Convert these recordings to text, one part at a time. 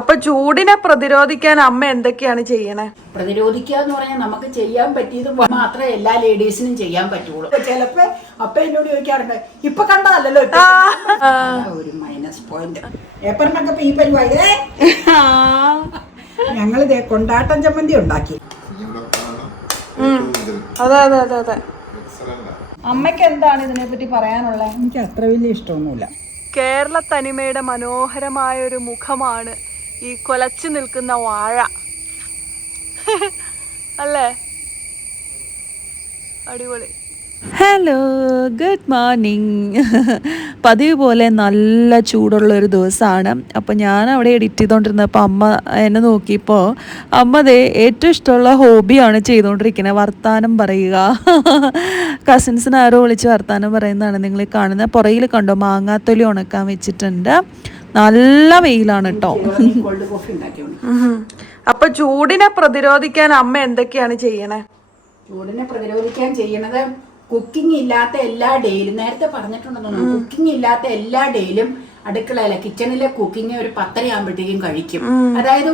അപ്പൊ ചൂടിനെ പ്രതിരോധിക്കാൻ അമ്മ എന്തൊക്കെയാണ് ചെയ്യണേ? പ്രതിരോധിക്കുക എന്ന് പറഞ്ഞാൽ നമുക്ക് ചെയ്യാൻ പറ്റിയത് മാത്രമേ എല്ലാ ലേഡീസിനും ചെയ്യാൻ പറ്റുള്ളൂ. ചിലപ്പോ അപ്പ എന്നോട് ചോദിക്കാറുണ്ട്, ഇപ്പൊ കണ്ടതല്ലോ ഒരു മൈനസ് പോയിന്റ്. ഏപ്പറിനൊക്കെ ഈ പരിപാടി ഞങ്ങളിത് കൊണ്ടാട്ടം ചമ്മന്തി ഉണ്ടാക്കി. അതെ അതെ അതെ അതെ. അമ്മയ്ക്ക് എന്താണ് ഇതിനെ പറ്റി പറയാനുള്ളത്? എനിക്ക് അത്ര വലിയ ഇഷ്ടമൊന്നുമില്ല. കേരള തനിമയുടെ മനോഹരമായ ഒരു മുഖമാണ് ഈ കൊലച്ചു നിൽക്കുന്ന വാഴ അല്ലേ? അടിപൊളി. Hello, good morning. പതിവ് പോലെ നല്ല ചൂടുള്ളൊരു ദിവസമാണ്. അപ്പോൾ ഞാൻ അവിടെ എഡിറ്റ് ചെയ്തുകൊണ്ടിരുന്നപ്പോൾ അമ്മ എന്നെ നോക്കിയപ്പോൾ അമ്മ ദേ ഏറ്റവും ഇഷ്ടമുള്ള ഹോബിയാണ് ചെയ്തുകൊണ്ടിരിക്കുന്നത്, വർത്താനം പറയുക. കസിൻസിന് ആരോ വിളിച്ച് വർത്താനം പറയുന്നതാണ് നിങ്ങൾ കാണുന്നത്. പുറകിൽ കണ്ടോ മാങ്ങാത്തൊലി ഉണക്കാൻ വെച്ചിട്ടുണ്ട്. നല്ല വെയിലാണ് കേട്ടോ. അപ്പൊ ചൂടിനെ പ്രതിരോധിക്കാൻ അമ്മ എന്തൊക്കെയാണ് ചെയ്യണേ? ചൂടിനെ പ്രതിരോധിക്കാൻ ചെയ്യണത് കുക്കിംഗ് ഇല്ലാത്ത എല്ലാ ഡേയിലും, നേരത്തെ പറഞ്ഞിട്ടുണ്ടെന്ന് തോന്നുന്നു, കുക്കിംഗ് ഇല്ലാത്ത എല്ലാ ഡേയിലും അടുക്കളയിലെ കിച്ചണിലെ കുക്കിംഗ് ഒരു 10:30 ആകുമ്പോഴത്തേക്കും കഴിക്കും. അതായത്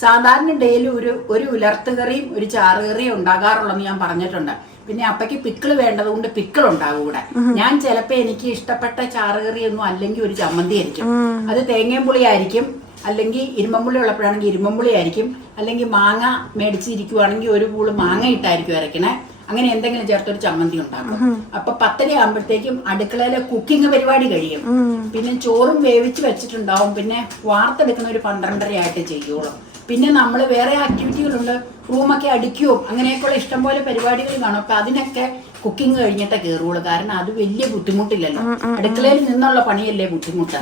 സാധാരണ ഡേയിലും ഒരു ഉലർത്തുകറിയും ഒരു ചാറുകറിയും ഉണ്ടാകാറുള്ളെന്ന് ഞാൻ പറഞ്ഞിട്ടുണ്ട്. പിന്നെ അപ്പയ്ക്ക് പിക്കിള് വേണ്ടത് കൊണ്ട് പിക്കിൾ ഉണ്ടാകും കൂടെ. ഞാൻ ചിലപ്പോ എനിക്ക് ഇഷ്ടപ്പെട്ട ചാറുകറി ഒന്നും അല്ലെങ്കിൽ ഒരു ചമ്മന്തി ആയിരിക്കും. അത് തേങ്ങയും പുളി ആയിരിക്കും, അല്ലെങ്കിൽ ഇരുമ്പമ്പുളി ഉള്ളപ്പോഴാണെങ്കിൽ ഇരുമ്പമ്പുളി ആയിരിക്കും, അല്ലെങ്കിൽ മാങ്ങ മേടിച്ചിരിക്കുവാണെങ്കിൽ ഒരു പൂള് മാങ്ങ ഇട്ടായിരിക്കും അരക്കണേ. അങ്ങനെ എന്തെങ്കിലും ചേർത്തൊരു ചമ്മന്തി ഉണ്ടാക്കും. അപ്പൊ 10:30 ആകുമ്പോഴത്തേക്കും അടുക്കളയിലെ കുക്കിംഗ് പരിപാടി കഴിയും. പിന്നെ ചോറും വേവിച്ച് വെച്ചിട്ടുണ്ടാവും. പിന്നെ വാർത്തെടുക്കുന്ന ഒരു 12:30 ആയിട്ട് ചെയ്യുള്ളൂ. പിന്നെ നമ്മൾ വേറെ ആക്ടിവിറ്റികളുണ്ട്, റൂമൊക്കെ അടിക്കുകയോ അങ്ങനെയൊക്കെയുള്ള ഇഷ്ടംപോലെ പരിപാടികൾ കാണും. അപ്പൊ അതിനൊക്കെ കുക്കിംഗ് കഴിഞ്ഞിട്ടേ കയറുള്ളൂ. കാരണം അത് വലിയ ബുദ്ധിമുട്ടില്ലല്ലോ, അടുക്കളയിൽ നിന്നുള്ള പണിയല്ലേ ബുദ്ധിമുട്ട്.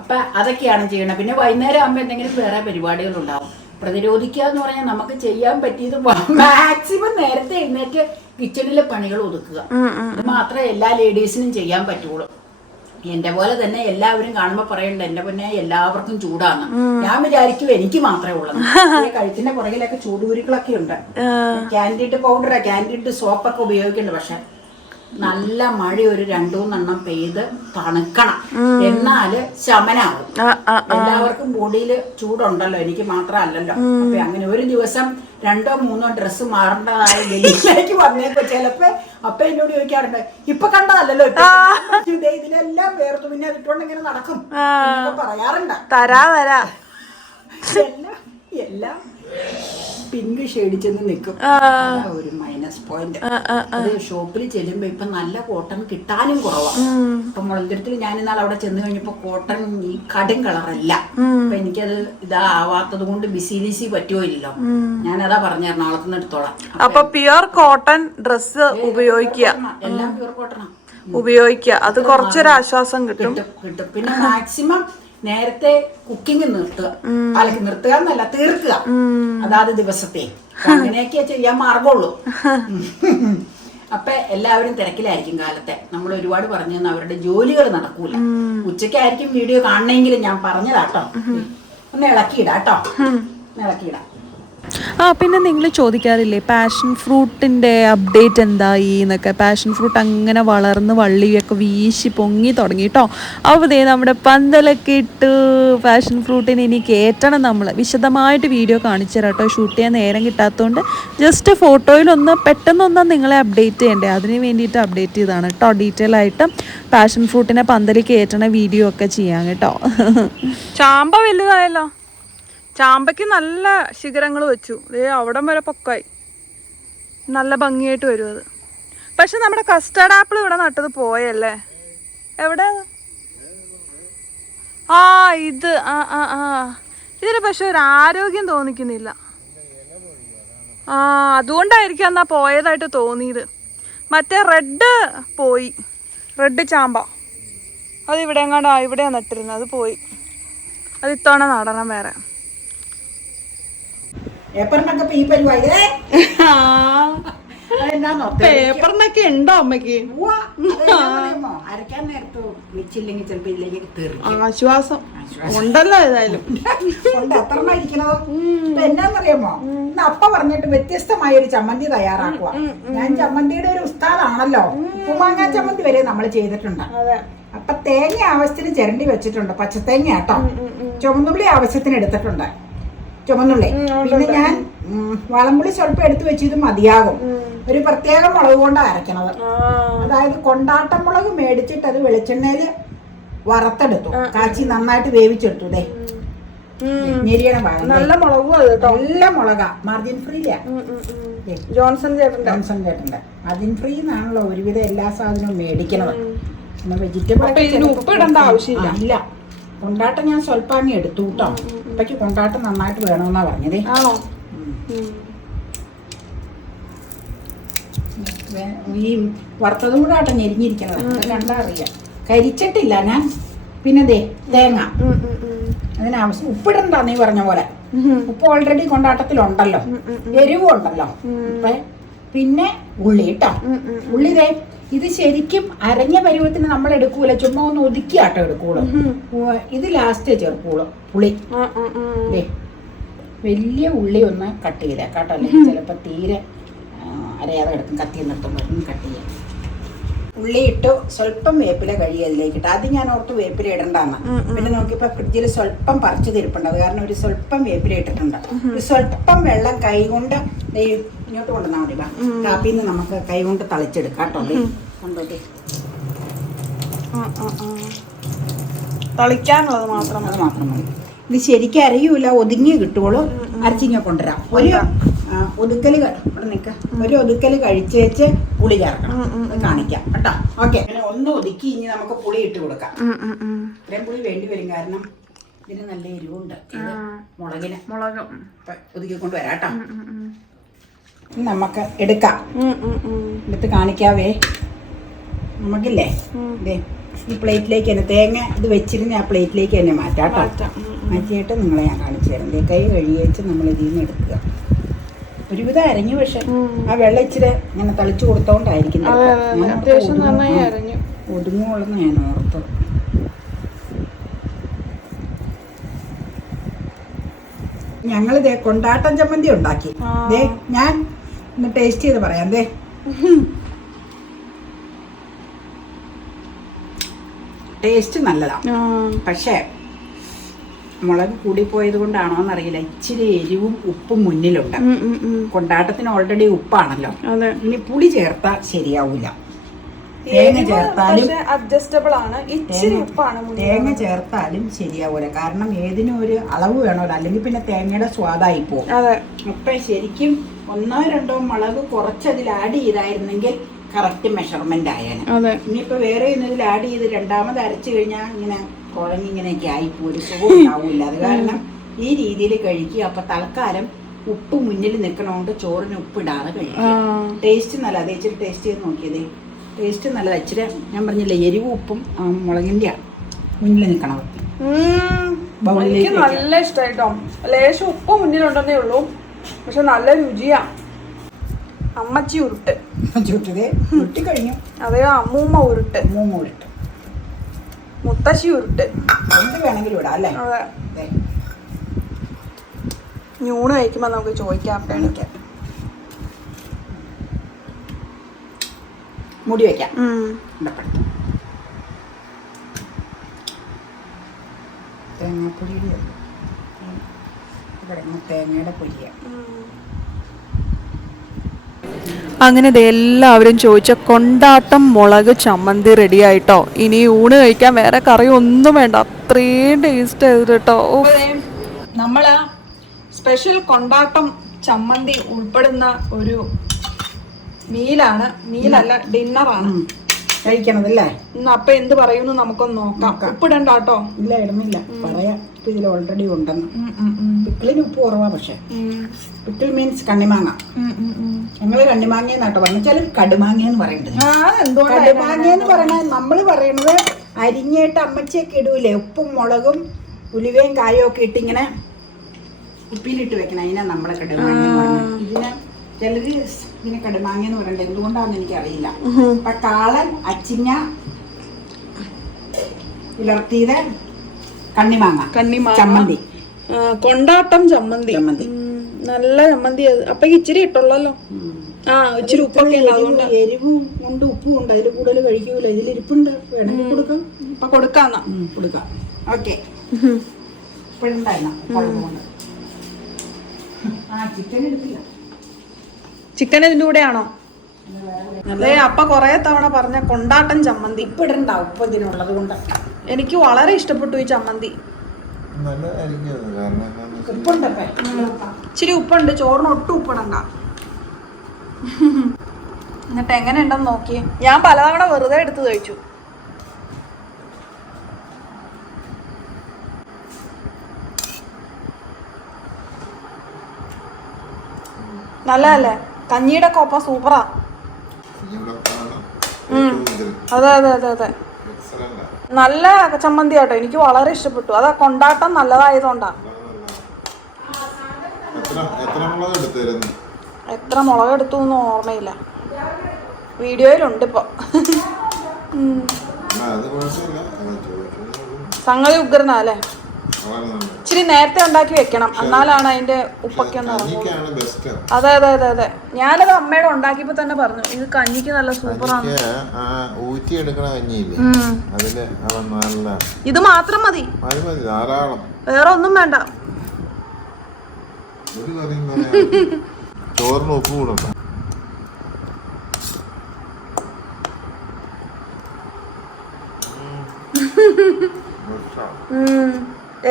അപ്പൊ അതൊക്കെയാണ് ചെയ്യണത്. പിന്നെ വൈകുന്നേരം ആകുമ്പോൾ എന്തെങ്കിലും വേറെ പരിപാടികൾ ഉണ്ടാവും. പ്രതിരോധിക്കുക എന്ന് പറഞ്ഞാൽ നമുക്ക് ചെയ്യാൻ പറ്റിയത് മാക്സിമം നേരത്തെ എഴുന്നേറ്റ് കിച്ചണിലെ പണികൾ ഒതുക്കുക. ഇത് മാത്രമേ എല്ലാ ലേഡീസിനും ചെയ്യാൻ പറ്റുള്ളൂ. എന്റെ പോലെ തന്നെ എല്ലാവരും കാണുമ്പോ പറയണ്ട, എന്റെ പൊന്നെ എല്ലാവർക്കും ചൂടാണ്. ഞാൻ വിചാരിക്കും എനിക്ക് മാത്രമേ ഉള്ളൂ. കഴുത്തിന്റെ പുറകിലൊക്കെ ചൂടുകുരുക്കളൊക്കെ ഉണ്ട്. കാൻഡിഡ് പൗഡർ, കാൻഡിഡ് സോപ്പൊക്കെ ഉപയോഗിക്കുന്നുണ്ട്. പക്ഷെ നല്ല മഴ ഒരു 2-3 പെയ്ത് തണുക്കണം, എന്നാല് ശമനാവും. എല്ലാവർക്കും ബോഡിയില് ചൂടുണ്ടല്ലോ, എനിക്ക് മാത്രമല്ലല്ലോ. അപ്പൊ അങ്ങനെ ഒരു ദിവസം 2-3 ഡ്രസ്സ് മാറേണ്ടതായ ഗതിയിലേക്ക് വന്നേക്കോ ചിലപ്പോ. അപ്പൊ എന്നോട് ചോദിക്കാറുണ്ട്, ഇപ്പൊ കണ്ടതല്ലോ ഇതിലെല്ലാം വേർത്തു, പിന്നെ അതിട്ടോണ്ട് ഇങ്ങനെ നടക്കും പറയാറുണ്ട്. എല്ലാം പിങ്ക് ഷെയ്ഡ് ചെന്ന് നിൽക്കും. ഒരു മൈനസ് പോയിന്റ്. അത് ഷോപ്പിൽ ചെല്ലുമ്പോ ഇപ്പൊ നല്ല കോട്ടൺ കിട്ടാനും കുറവാണ്. ഇപ്പൊ മുളന്തുരുത്തിൽ ഞാൻ ഇന്നാൾ അവിടെ ചെന്ന് കഴിഞ്ഞപ്പോ കോട്ടൺ ഈ കടും കളറല്ല. അപ്പൊ എനിക്കത് ഇതാവാത്തത് കൊണ്ട് ബിസി പറ്റുമോ ഇല്ലല്ലോ. ഞാൻ അതാ പറഞ്ഞ എറണാകുളത്ത് എടുത്തോളാം. അപ്പൊ പ്യുർ കോട്ടൺ ഡ്രസ് ഉപയോഗിക്കുക, എല്ലാം പ്യുർ കോട്ടണാ ഉപയോഗിക്കുക. അത് കുറച്ചൊരു ആശ്വാസം കിട്ടും. പിന്നെ മാക്സിമം നേരത്തെ കുക്കിംഗ് നിർത്തുക എന്നല്ല, തീർക്കുക അതാത് ദിവസത്തെ. അങ്ങനെയൊക്കെ ചെയ്യാൻ മാർഗമുള്ളൂ. അപ്പൊ എല്ലാവരും തിരക്കിലായിരിക്കും കാലത്തെ. നമ്മൾ ഒരുപാട് പറഞ്ഞു തന്ന അവരുടെ ജോലികൾ നടക്കൂല. ഉച്ചക്കായിരിക്കും വീഡിയോ കാണണമെങ്കിലും ഞാൻ പറഞ്ഞതാട്ടോ, ഒന്ന് ഇളക്കിയിടാട്ടോ, ഇളക്കിയിടാം. പിന്നെ നിങ്ങൾ ചോദിക്കാറില്ലേ പാഷൻ ഫ്രൂട്ടിൻ്റെ അപ്ഡേറ്റ് എന്തായി എന്നൊക്കെ. പാഷൻ ഫ്രൂട്ട് അങ്ങനെ വളർന്ന് വള്ളിയൊക്കെ വീശി പൊങ്ങി തുടങ്ങി കേട്ടോ. അപ്പോൾ ദേ നമ്മുടെ പന്തലൊക്കെ ഇട്ട് പാഷൻ ഫ്രൂട്ടിന് ഇനി കയറ്റണം. നമ്മൾ വിശദമായിട്ട് വീഡിയോ കാണിച്ചു തരാം കേട്ടോ. ഷൂട്ട് ചെയ്യാൻ നേരം കിട്ടാത്തതുകൊണ്ട് ജസ്റ്റ് ഫോട്ടോയിലൊന്ന് പെട്ടെന്നൊന്ന് നിങ്ങളെ അപ്ഡേറ്റ് ചെയ്യണ്ടേ, അതിന് വേണ്ടിയിട്ട് അപ്ഡേറ്റ് ചെയ്തതാണ് കേട്ടോ. ഡീറ്റെയിൽ ആയിട്ട് പാഷൻ ഫ്രൂട്ടിനെ പന്തലിൽ കയറ്റണ വീഡിയോ ഒക്കെ ചെയ്യാം കേട്ടോ. ചാമ്പ വലുതായല്ലോ. ചാമ്പയ്ക്ക് നല്ല ശിഖരങ്ങൾ വെച്ചു. അവിടം വരെ പൊക്കായി, നല്ല ഭംഗിയായിട്ട് വരും അത്. പക്ഷെ നമ്മുടെ കസ്റ്റർഡ് ആപ്പിൾ ഇവിടെ നട്ടത് പോയല്ലേ? എവിടെ? ഇത് ഇതിന് പക്ഷെ ഒരു ആരോഗ്യം തോന്നിക്കുന്നില്ല. അതുകൊണ്ടായിരിക്കും എന്നാ പോയതായിട്ട് തോന്നിയത്. മറ്റേ റെഡ് പോയി, റെഡ് ചാമ്പ അത് ഇവിടെ എങ്ങാണ്ടോ ഇവിടെയാണ് നട്ടിരുന്നത്, അത് പോയി. അത് ഇത്തവണ നടണം വേറെ. പേപ്പറിനൊക്കെ ഈ പരിപാടി പേപ്പറിനൊക്കെ ഉണ്ടോ അമ്മക്ക്? അരക്കാൻ നേരത്ത് വെച്ചില്ലെങ്കിൽ ചിലപ്പോ ഇതിലേക്ക് തീർക്കും. ആശ്വാസം ഉണ്ടല്ലോ ഏതായാലും. അത്ര ഇരിക്കണതോ. എന്നാന്നറിയാമോ, ഇന്ന് അപ്പ പറഞ്ഞിട്ട് വ്യത്യസ്തമായ ഒരു ചമ്മന്തി തയ്യാറാക്കുക. ഞാൻ ചമ്മന്തിയുടെ ഒരു ഉസ്താദാണല്ലോ. ഉപ്പുമാങ്ങാ ചമ്മന്തി വരെ നമ്മൾ ചെയ്തിട്ടുണ്ട്. അപ്പൊ തേങ്ങ ആവശ്യത്തിന് ചിരണ്ടി വെച്ചിട്ടുണ്ട്, പച്ചത്തേങ്ങ കേട്ടോ. ചുമന്നുള്ളി ആവശ്യത്തിന് എടുത്തിട്ടുണ്ട്. ചുമന്നുള്ളി പിന്നെ ഞാൻ വളംപുളി സ്വല്പം എടുത്തു വെച്ചത് മതിയാകും. ഒരു പ്രത്യേക മുളക് കൊണ്ടാണ് അരക്കണത്. അതായത് കൊണ്ടാട്ടം മുളക് മേടിച്ചിട്ട് അത് വെളിച്ചെണ്ണയില് വറുത്തെടുത്തു, കാച്ചി നന്നായിട്ട് വേവിച്ചെടുത്തു. ദേ ഞെരിയണ ഭാഗം നല്ല മുളകും നല്ല മുളകാ, മാർജിൻ ഫ്രീയാ. ജോൺസൺ ചേട്ടന്റെ മാർജിൻ ഫ്രീ എന്നാണല്ലോ ഒരുവിധം എല്ലാ സാധനവും മേടിക്കണത്. പിന്നെ വെജിറ്റബിൾ ഉപ്പ് ഇടേണ്ട ആവശ്യമില്ല. ഇല്ല, കൊണ്ടാട്ടം ഞാൻ സ്വല്പം അങ്ങ് എടുത്തു കേട്ടോ. ഇപ്പയ്ക്ക് കൊണ്ടാട്ടം നന്നായിട്ട് വേണമെന്നാ പറഞ്ഞതേ. ഈ വറുത്തതും കൂടെ ആട്ടം ഞെരിഞ്ഞിരിക്കണത് കണ്ടാ അറിയാം. കരിച്ചിട്ടില്ല ഞാൻ. പിന്നെ ദേ തേങ്ങ, അതിനാവശ്യം ഉപ്പിടണ്ട നീ പറഞ്ഞ പോലെ. ഉപ്പ് ഓൾറെഡി കൊണ്ടാട്ടത്തിലുണ്ടല്ലോ, എരിവും ഉണ്ടല്ലോ. പിന്നെ ഉള്ളി കേട്ടോ. ഉള്ളി ദേ ഇത് ശരിക്കും അരഞ്ഞ പരുവത്തിന് നമ്മൾ എടുക്കൂല, ചുമ്മാ ഒന്ന് ഒതുക്കിയാട്ടോ എടുക്കൂളൂ. ഇത് ലാസ്റ്റ് ചേർക്കൂളൂ പുളി. വലിയ ഉള്ളി ഒന്ന് കട്ട് ചെയ്തേക്കാട്ടോ, അല്ലെങ്കിൽ ചിലപ്പോൾ തീരെ അരയാതെ കിടക്കും. കത്തി നിർത്തുമ്പോൾ കട്ട് ചെയ്യാം. ഉള്ളി ഇട്ടു, സ്വല്പം വേപ്പില കഴുകി അതിലേക്ക് ഇട്ട്. ആദ്യം ഞാൻ ഓർത്ത് വേപ്പില ഇടണ്ടാന്ന്. പിന്നെ നോക്കിയപ്പോ ഫ്രിഡ്ജിൽ സ്വല്പം പറിച്ചു തിരിപ്പുണ്ട്. അത് കാരണം ഒരു സ്വല്പം വേപ്പില ഇട്ടിട്ടുണ്ട്. ഒരു സ്വല്പം വെള്ളം കൈ കൊണ്ട് ഇങ്ങോട്ട് കൊണ്ടുവന്നാൽ മതി. കാപ്പിന്ന് നമുക്ക് കൈ കൊണ്ട് തളിച്ചെടുക്കാം കേട്ടോ. കൊണ്ടോട്ടെ, തളിക്കാനുള്ളത് മാത്രം മതി. ഇത് ശരിക്കും അറിയൂല, ഒതുങ്ങി കിട്ടുള്ളൂ. അരച്ചിങ്ങ കൊണ്ടുവരാം. ഒരു ഒതുക്കല് ഇവിടെ നിൽക്ക, ഒരു ഒതുക്കല് കഴിച്ചേച്ച് പുളി ചേർക്കണം. കാണിക്കാം കേട്ടോ. ഓക്കെ, ഒന്ന് ഒതുക്കി ഇനി നമുക്ക് പുളി ഇട്ട് കൊടുക്കാം. ഇത്രയും പുളി വേണ്ടി വരും, കാരണം ഇതിന് നല്ല എരിവുണ്ട്. മുളക് ഒതുക്കിക്കൊണ്ട് വരാം കേട്ടോ. നമുക്ക് എടുക്കാം, എടുത്ത് കാണിക്കാവേ. നമുക്കില്ലേ ഇതേ ഈ പ്ലേറ്റിലേക്ക് തന്നെ തേങ്ങ ഇത് വെച്ചിരുന്ന് ആ പ്ലേറ്റിലേക്ക് തന്നെ മാറ്റാം കേട്ടോ. മാറ്റിയിട്ട് നിങ്ങളെ ഞാൻ കാണിച്ചു തരാം. കൈ കഴുകിയേച്ച് നമ്മൾ ഇതിൽ നിന്ന് എടുക്കുക. ഒരുവിധം അരഞ്ഞു, പക്ഷെ ആ വെള്ളം ഇച്ചിരി ഇങ്ങനെ തളിച്ചു കൊടുത്തോണ്ടായിരിക്കും ഒതുങ്ങുള്ളെന്ന് ഞാൻ ഓർത്തു. ഞങ്ങളിതേ കൊണ്ടാട്ടം ചമ്മന്തി ഉണ്ടാക്കി. ദേ ഞാൻ ഒന്ന് ടേസ്റ്റ് ചെയ്ത് പറയാം. ദേ ടേസ്റ്റ് നല്ലതാ, പക്ഷേ മുളക് കൂടിപ്പോയത് കൊണ്ടാണോ എന്നറിയില്ല, ഇച്ചിരി എരിവും ഉപ്പും മുന്നിലുണ്ട്. കൊണ്ടാട്ടത്തിന് ഓൾറെഡി ഉപ്പാണല്ലോ, ഇനി പുളി ചേർത്താൽ ശരിയാവൂല. തേങ്ങ ചേർത്താലും അഡ്ജസ്റ്റബിൾ ആണ്, ഇച്ചിരി ഉപ്പാണ്. തേങ്ങ ചേർത്താലും ശരിയാവൂല, കാരണം ഏതിനും ഒരു അളവ് വേണമല്ലോ, അല്ലെങ്കിൽ പിന്നെ തേങ്ങയുടെ സ്വാദായി പോകും. അപ്പൊ ശരിക്കും 1-2 മുളക് കുറച്ചതിൽ ആഡ് ചെയ്തായിരുന്നെങ്കിൽ കറക്റ്റ് മെഷർമെന്റ് ആയേനെ. ഇനിയിപ്പോ വേറെ ഇതിൽ ആഡ് ചെയ്ത് രണ്ടാമത് അരച്ചു കഴിഞ്ഞാൽ ഇങ്ങനെ കുഴങ്ങിങ്ങനെയൊക്കെ ആയിപ്പോ ഒരു സുഖം ഉണ്ടാവൂല. അത് കാരണം ഈ രീതിയിൽ കഴിക്കുക. അപ്പൊ തൽക്കാലം ഉപ്പ് മുന്നിൽ നിൽക്കണോണ്ട് ചോറിന് ഉപ്പിടാതെ കഴിക്കുക. ടേസ്റ്റ് നല്ല, അതേ ഇച്ചിരി ടേസ്റ്റ് ചെയ്ത് നോക്കിയതേ, ടേസ്റ്റ് നല്ലതാ. ഇച്ചിരി ഞാൻ പറഞ്ഞില്ലേ എരിവും ഉപ്പും മുളകിന്റെ മുന്നിൽ നിൽക്കണം. നല്ല ഇഷ്ടായിട്ടോ. ലേശം ഉപ്പ് മുന്നിലുണ്ടെന്നേ ഉള്ളൂ, പക്ഷെ നല്ല രുചിയാ. അമ്മച്ചി ഉരുട്ട് ഉരുട്ടി കഴിഞ്ഞു. അതെയോ, അമ്മൂമ്മ ഉരുട്ട്, മുത്തശ്ശി ഉരുട്ട്, എന്ത് വേണമെങ്കിലും ഇടാം അല്ലേ. അതെ, ന്യൂണ് കഴിക്കുമ്പോ നമുക്ക് ചോദിക്കാം. മുടി വെക്കാം. തേങ്ങാപ്പൊടിയുടെ തേങ്ങയുടെ പൊടിയ. അങ്ങനെ എല്ലാവരും ചോദിച്ച കൊണ്ടാട്ടം മുളക് ചമ്മന്തി റെഡി ആയിട്ടോ. ഇനി ഊണ് കഴിക്കാൻ വേറെ കറി ഒന്നും വേണ്ട, അത്രയും ടേസ്റ്റ് ആയത് കേട്ടോ. നമ്മള് സ്പെഷ്യൽ കൊണ്ടാട്ടം ചമ്മന്തി ഉൾപ്പെടുന്ന ഒരു മീലല്ല ഡിന്നറാണ് കഴിക്കണതല്ലേ. അപ്പൊ എന്ത് പറയുന്നു നമുക്കൊന്ന് നോക്കാം. ഉപ്പിടണ്ട കേട്ടോ. ഇല്ല, ഇടുന്നില്ല, പറയാം. ഇപ്പൊ ഇതിൽ ഓൾറെഡി ഉണ്ടെന്ന്. പിക്കിളിന് ഉപ്പ് കുറവാ. പക്ഷെ പിക്കിൾ മീൻസ് കണ്ണിമാങ്ങ. ഞങ്ങള് കണ്ണിമാങ്ങയെന്നാട്ടോ പറഞ്ഞാൽ കടുമാങ്ങയെന്ന് പറയുന്നത്. കടുമാങ്ങയെന്ന് പറയണ നമ്മള് പറയണത് അരിഞ്ഞിട്ട് അമ്മച്ചിയൊക്കെ ഇടൂലേ, ഉപ്പും മുളകും ഉലുവയും കായും ഒക്കെ ഇട്ടിങ്ങനെ ഉപ്പിലിട്ട് വെക്കണം. അതിനാ നമ്മളെ കടുമാങ്ങ. ഇതിന് ചിലര് ഇതിനെ കടുമാങ്ങയെന്ന് പറയണ്ടത് എന്തുകൊണ്ടാണെന്ന് എനിക്കറിയില്ല. അപ്പൊ കാളൻ, അച്ചിങ്ങ, ഇലർത്തിയത്, കണ്ണിമാങ്ങ ചമ്മന്തി, കൊണ്ടാട്ടം ചമ്മന്തി. നല്ല ചമ്മന്തി. അപ്പൊ ഇച്ചിരി ഇട്ടുള്ളല്ലോ. ഇച്ചിരി ഉപ്പൊക്കെ എരിവും ഉണ്ട് ഉപ്പും ഉണ്ട്. അതിൽ കൂടുതൽ കഴിക്കൂല. ഇതിലിരിപ്പുണ്ട്, വേണമെങ്കിൽ കൊടുക്കാം. അപ്പൊ കൊടുക്കാം. ഓക്കെ. ഉപ്പിടണ്ടായിരുന്നു കുഴപ്പമുണ്ട്. ചിക്കൻ എടുക്കില്ല. ചിക്കൻ ഇതിന്റെ കൂടെയാണോ? അല്ലേ അപ്പ കൊറേ തവണ പറഞ്ഞ കൊണ്ടാട്ടം ചമ്മന്തി. ഉപ്പിടണ്ട, ഉപ്പ് ഇതിനുള്ളത് കൊണ്ട്. എനിക്ക് വളരെ ഇഷ്ടപ്പെട്ടു ഈ ചമ്മന്തി. ഉപ്പുണ്ടപ്പേ, ഇച്ചിരി ഉപ്പുണ്ട്, ചോറിന് ഒട്ടും ഉപ്പിടണ്ട. എന്നിട്ട് എങ്ങനെ ഉണ്ടെന്ന് നോക്കിയേ. ഞാൻ പലതവണ വെറുതെ എടുത്ത് കഴിച്ചു. നല്ലതല്ലേ? കഞ്ഞിയുടെ കോപ്പ സൂപ്പറാ. അതെ അതെ അതെ അതെ, നല്ല ചമ്മന്തി ആട്ടോ. എനിക്ക് വളരെ ഇഷ്ടപ്പെട്ടു. അതാ കൊണ്ടാട്ടം നല്ലതായതുകൊണ്ടാ. എത്ര മുളക് എടുത്തു എന്ന് ഓർമ്മയില്ല, വീഡിയോയിലുണ്ട് ഇപ്പൊ. സംഗതി ഉഗ്രനാ അല്ലേ? ഇച്ചിരി നേരത്തെ ഉണ്ടാക്കി വെക്കണം, എന്നാലാണ് അതിന്റെ ഉപ്പൊക്കെ ഒന്ന് ഇറങ്ങുള്ളൂ. അതെ അതെ അതെ അതെ, ഞാനത് അമ്മയോട് ഉണ്ടാക്കിയപ്പോ തന്നെ പറഞ്ഞു ഇത് കഞ്ഞിക്ക് നല്ല സൂപ്പറാണ്. ഇത് മാത്രം മതി, വേറെ ഒന്നും വേണ്ട. ചോറിന് ഉപ്പ് കൂടണ്ട.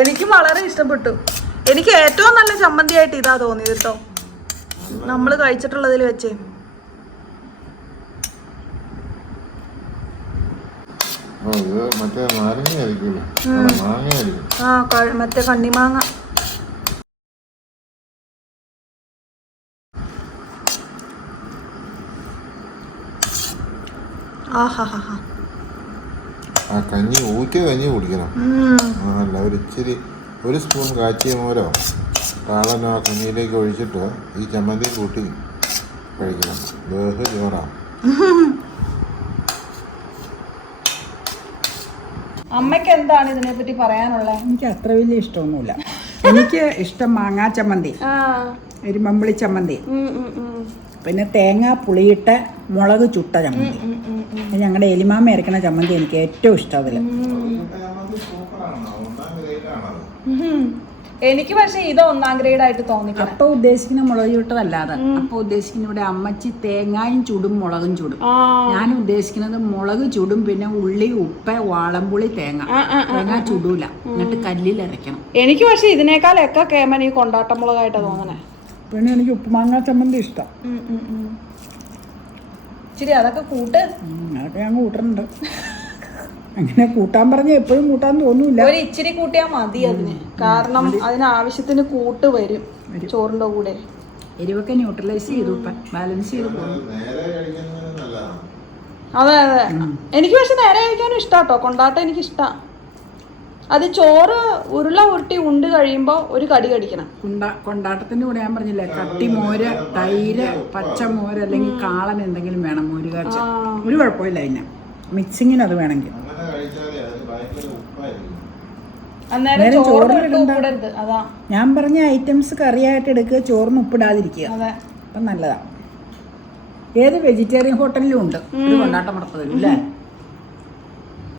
എനിക്ക് വളരെ ഇഷ്ടപ്പെട്ടു. എനിക്ക് ഏറ്റവും നല്ല ചമ്മന്തി ആയിട്ട് ഇതാ തോന്നിയത് കേട്ടോ, നമ്മള് കഴിച്ചിട്ടുള്ളതിൽ വെച്ച്. മറ്റേ കണ്ണിമാങ്ങ. കഞ്ഞി ഊറ്റിയ കഞ്ഞി കുടിക്കണം. അല്ല ഒരു സ്പൂൺ കാച്ചിയ മോരോ കാളനോ ആ കഞ്ഞിയിലേക്ക് ഒഴിച്ചിട്ട് ഈ ചമ്മന്തി കൂട്ടി കഴിക്കണം. വേഹ് ചോറാ. അമ്മയ്ക്ക് എന്താണ് ഇതിനെപ്പറ്റി പറയാനുള്ളത്? എനിക്ക് അത്ര വലിയ ഇഷ്ടമൊന്നുമില്ല. എനിക്ക് ഇഷ്ടം മാങ്ങാ ചമ്മന്തി, എരിമമ്പുളി ചമ്മന്തി, പിന്നെ തേങ്ങ പുളിയിട്ട മുളക് ചുട്ട ചമ്മന്തി. ഞങ്ങളുടെ എലിമാമ അരക്കണ ചമ്മന്തി എനിക്ക് ഏറ്റവും ഇഷ്ടം. അതിൽ എനിക്ക് പക്ഷെ ഇത് 1ാം ഗ്രേഡ് ആയിട്ട് തോന്നി. അപ്പൊ ഉദ്ദേശിക്കുന്ന മുളക് ചുട്ടതല്ലാതെ അപ്പൊ ഉദ്ദേശിക്കുന്ന ഇവിടെ അമ്മച്ചി തേങ്ങായും ചുടും മുളകും ചുടും. ഞാൻ ഉദ്ദേശിക്കുന്നത് മുളക് ചുടും, പിന്നെ ഉള്ളി, ഉപ്പ്, വാളംപുളി, തേങ്ങ ചുടൂല, എന്നിട്ട് കല്ലിൽ അരയ്ക്കണം. എനിക്ക് പക്ഷെ ഇതിനേക്കാളൊക്കെ കേമൻ ഈ കൊണ്ടാട്ട മുളകായിട്ടാ തോന്നണേ. പിന്നെ എനിക്ക് ഉപ്പുമാങ്ങാ ചമ്മന്തി ഇഷ്ടം. ശരി, അതൊക്കെ കൂട്ട്. അതൊക്കെ ഞാൻ കൂട്ടുന്നുണ്ട്. അങ്ങനെ കൂട്ടാൻ പറഞ്ഞ എപ്പോഴും കൂട്ടാൻ തോന്നൂല. ഒരു ഇച്ചിരി കൂട്ടിയാൽ മതി അതിന്, കാരണം അതിനാവശ്യത്തിന് കൂട്ട് വരും ചോറിന്റെ കൂടെ. എരിവൊക്കെ ന്യൂട്രലൈസ് ചെയ്തു, ബാലൻസ് ചെയ്ത് പോകും. അതെ അതെ, എനിക്ക് പക്ഷെ നേരെ കഴിക്കാനും ഇഷ്ടാട്ടോ കൊണ്ടാട്ടം. എനിക്ക് ഇഷ്ടാ. അത് ചോറ് ഉരുള ഉരുട്ടി ഉണ്ട് കഴിയുമ്പോ ഒരു കടി കടിക്കണം. കൊണ്ടാട്ടത്തിന്റെ കൂടെ ഞാൻ പറഞ്ഞില്ലേ, കട്ടിമോര്, തൈര്, പച്ചമോര് അല്ലെങ്കിൽ കാളൻ എന്തെങ്കിലും വേണം. മോര് കാച്ച ഒരു കുഴപ്പമില്ല, അതിന് മിക്സിങ്ങിന് അത് വേണമെങ്കിൽ. ഞാൻ പറഞ്ഞ ഐറ്റംസ് കറിയായിട്ട് എടുക്കുക, ചോറിന് ഉപ്പിടാതിരിക്കുക. അപ്പം നല്ലതാണ്. ഏത് വെജിറ്റേറിയൻ ഹോട്ടലിലും ഉണ്ട് ഒരു കൊണ്ടാട്ടം വറുത്തത് അല്ലേ?